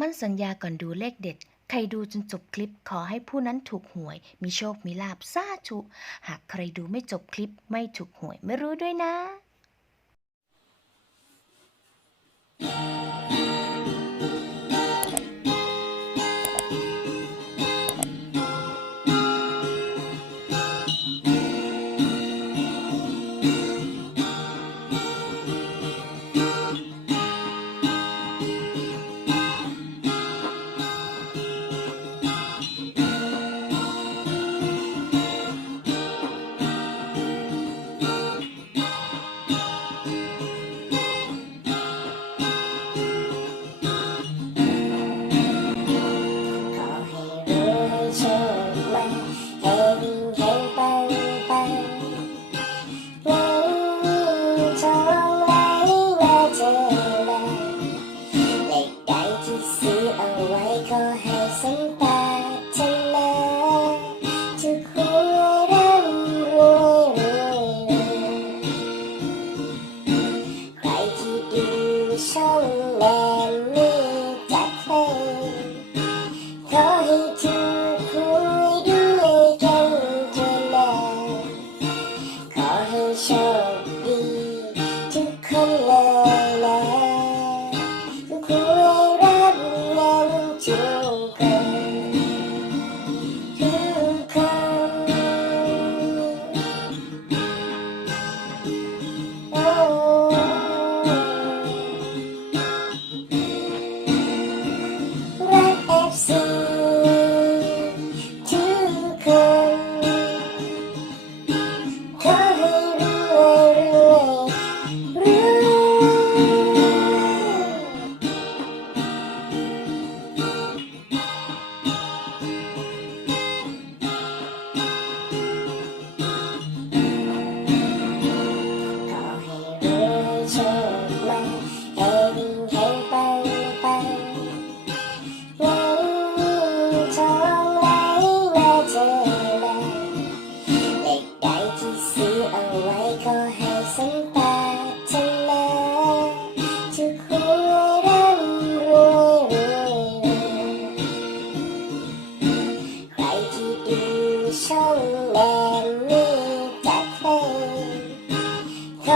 มั่นสัญญาก่อนดูเลขเด็ด ใครดูจนจบคลิปขอให้ผู้นั้นถูกหวย มีโชคมีลาบซาชุ หากใครดูไม่จบคลิปไม่ถูกหวยไม่รู้ด้วยนะ ไว้ขอให้สัมปรารถนาทุกหวยร่ำรวยรวยรวยใครที่ดูช่องแนมนี้จัดให้ขอให้ถูกหวยด้วยกันทุกนาขอให้โชค